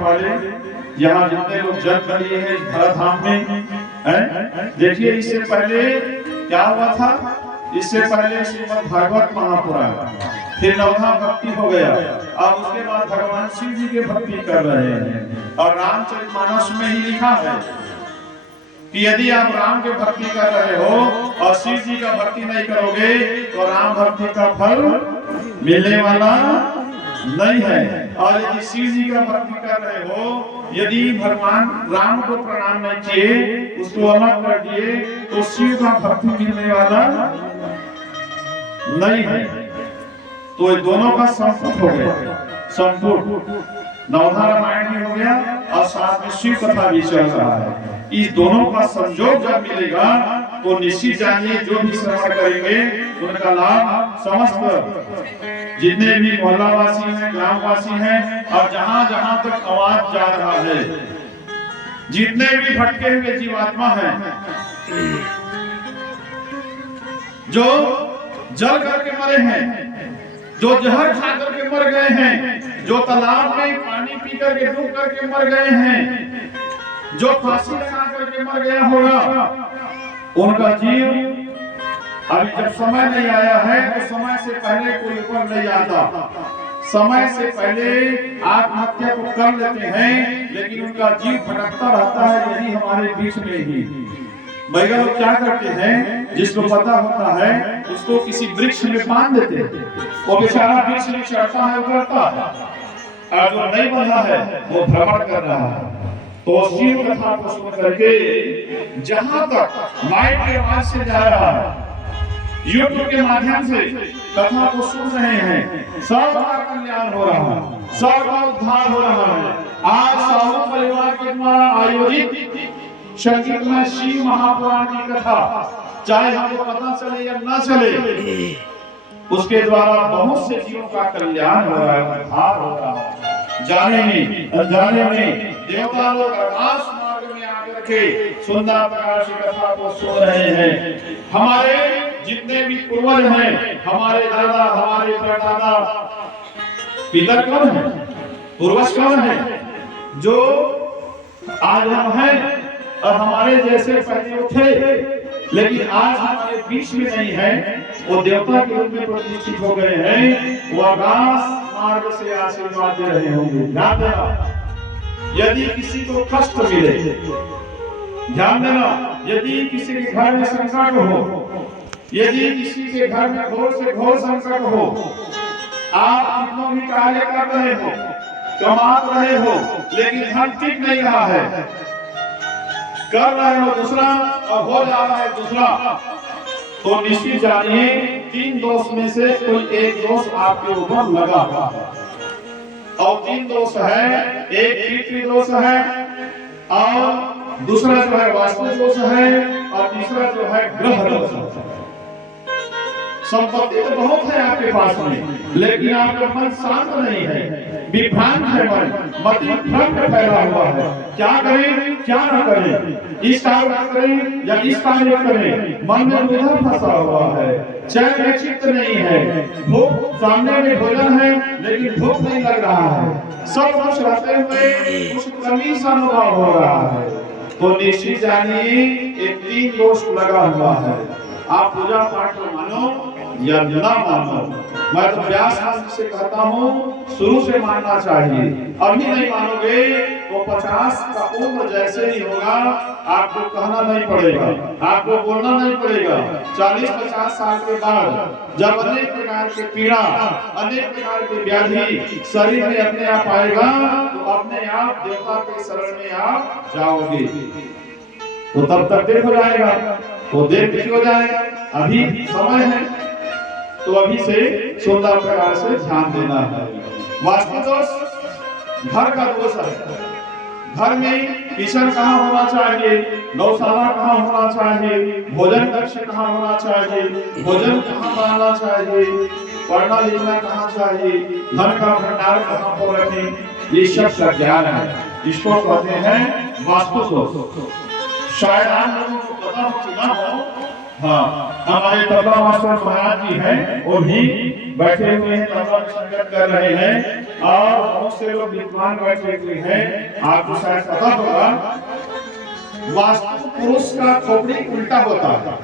वाले यहाँ जितने लोग जन्म कर लिए हैं इस धराधाम में हैं, देखिए इससे पहले क्या हुआ था। इससे पहले श्रीमद् भागवत महापुराण, फिर नवधा भक्ति हो गया, अब उसके बाद भगवान शिव जी के भक्ति कर रहे हैं। और रामचरितमानस में ही लिखा है कि यदि आप राम के भक्ति कर रहे हो और शिव जी का भक्ति नहीं करोगे तो राम भक्ति का फल मिलने वाला नहीं है। और यदि शिव जी का भक्ति कर रहे हो, यदि भगवान राम को प्रणाम नहीं किए, उसको अलग कर दिए, तो शिव का भक्ति मिलने वाला नहीं है। तो दोनों का संपुट हो गया, संपुट नवधा रामायण भी हो गया और साथ में शिव कथा भी चल रहा है। इस दोनों का संयोग जब मिलेगा तो निश्चित जानिए जो भी श्रवण करेंगे उनका लाभ समस्त जितने भी मोहल्लावासी हैं, ग्रामवासी हैं और जहां जहां तक आवाज जा रहा है, जितने भी भटके हुए जीवात्मा हैं, जो जल करके मरे हैं, जो जहर खा करके मर गए हैं, जो तालाब में पानी पी करके डूब करके मर गए हैं, जो फांसी लगा करके मर गया होगा, उनका जीव अभी जब समय नहीं आया है तो समय से पहले कोई ऊपर नहीं आता। समय से पहले आत्महत्या को कर लेते हैं, लेकिन उनका जीव भटकता रहता है यही हमारे बीच में ही। भैया लोग क्या करते हैं, जिसको पता होता है उसको किसी वृक्ष में बांध देते हैं, वो बेचारा वृक्ष में चढ़ता है, उतरता है, और जो नहीं बंधा है वो भ्रमण कर रहा है। तो शिव कथा को सुन करके जहां तक माइक के आवाज से जा रहा है, यूट्यूब के माध्यम से कथा को सुन रहे हैं, सबका कल्याण हो रहा है, सबका उद्धार हो रहा है। आज साहू परिवार के द्वारा आयोजित संगीत में शिव महापुराण की कथा, चाहे हमको पता चले या ना चले, उसके द्वारा बहुत से जीवों का कल्याण हो रहा है, उद्धार हो रहा है। जाने में अनजाने में देवता लोग आकाश मार्ग में आकर के सुंदर प्रकार की कथा को सुन रहे हैं। हमारे जितने भी पूर्वज हैं, हमारे दादा, हमारे परदादा, पितर कौन है, पूर्वज कौन है, जो आज हम हैं और हमारे जैसे पहले थे, लेकिन आज हमारे बीच में नहीं है, वो देवता के रूप में प्रतिष्ठित हो गए हैं, वो आकाश मार्ग से आशीर्वाद दे रहे होंगे। ध्यान देना, यदि किसी को कष्ट मिले, ध्यान देना, यदि किसी के घर में संकट हो, यदि किसी के घर में घोर से घोर संकट हो, आप कितनों भी कार्य कर रहे हो, कमा रहे हो, लेकिन धन टिक नहीं रहा है, कर रहे हो दूसरा और हो जा रहा है दूसरा, तो निश्चित जानिए 3 दोष में से कोई एक दोष आपके ऊपर लगा हुआ है। और 3 दोष है, एक पितृ दोष है, और दूसरा जो है वास्तु दोष है, और तीसरा जो है ग्रह दोष है। संपत्ति तो बहुत है आपके पास में, लेकिन आपका मन शांत नहीं है, विभ्रांत है मन, मति भ्रम में फैला हुआ है। क्या करें क्या न करें, इस कार्य करें या इस कार्य करें, मन में उधर फंसा हुआ है, चैन में चित्त नहीं है, भूख, सामने में भोजन है लेकिन भूख नहीं लग रहा है, सब कुछ रहते हुए कुछ कमी सा अनुभव हो रहा है। तो निश्चित जानिए ये 3 दोष लगा हुआ है। आप पूजा पाठ को मानो या ना मानो, मैं तो व्यास शास्त्र से कहता हूँ शुरू से मानना चाहिए। अभी नहीं मानोगे तो 50 का उम्र जैसे ही होगा, आपको कहना नहीं पड़ेगा, आपको बोलना नहीं पड़ेगा। 40-50 साल के बाद जब अनेक प्रकार के पीड़ा, अनेक प्रकार के व्याधि शरीर में अपने आप आएगा, तो अपने आप देवता के शरण में आप जाओगे, तो तब तक देर हो जाएगा, तो देर भी हो जाएगा। अभी समय है, तो अभी से सुंदर प्रकार से ध्यान देना है। वास्तु दोष घर का दोष है। घर में किचन कहाँ होना चाहिए, गौशाला कहाँ होना चाहिए, भोजन कक्ष कहाँ होना चाहिए, भोजन कहाँ बनाना चाहिए, पढ़ना लिखना कहाँ चाहिए, धन का भंडार कहाँ पर रखें, ये सब का ज्ञान है। इसको कहते हैं वास्तु दोष। शायद आप लोगों को पता हो कि ना हो, हाँ, हमारे तबला मास्टर महाराज जी हैं, वो भी बैठे हुए हैं, तबला की संगत कर रहे हैं और बहुत से लोग विद्वान बैठे हुए हैं। आपको शायद पता होगा वास्तु पुरुष का खोपड़ी उल्टा होता है।